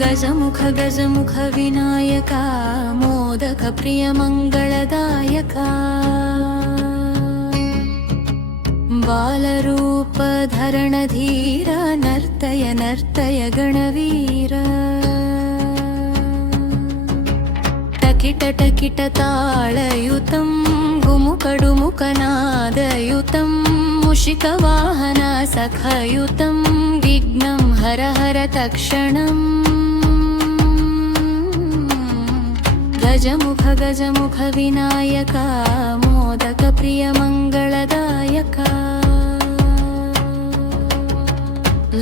गजमुख गजमुख विनायका मोदक प्रिय मंगलदायका बालरूप धरण धीर नर्तय नर्तय गणवीर टकिट टकिट ताळयुतं गुमुकडुमुकनादयुतं मुषिकवाहन सखयुतं विघ्नं हर हर तक्षणम् गजमुख गजमुख विनायका मोदक प्रिय मंगलदायका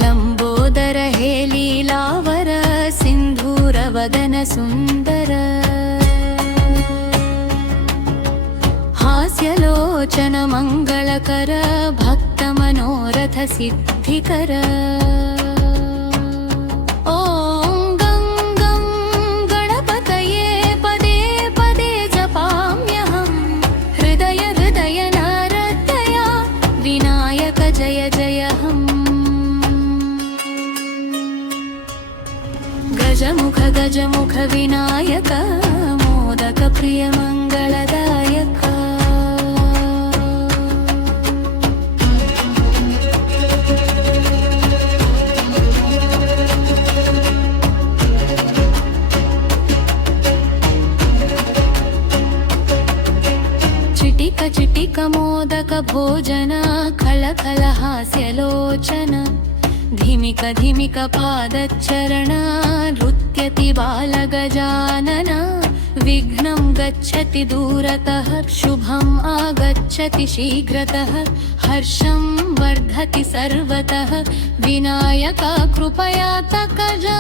लंबोदर हे लीलावर सिंधूर वदन सुंदर हास्यलोचन मंगलकर भक्त मनोरथ सिद्धिकर जय जय हम गजमुख गजमुख विनायक मोदक प्रिय मंगलदायक चिटिक चिटिक मोदक भोजन खल खल हास्यलोचन धिमिक धिमिक पादचरण नृत्यति बालगजानन विघ्नं गच्छति दूरतः शुभम् आगच्छति शीघ्रतः हर्षं वर्धति सर्वतः विनायक कृपया तकजा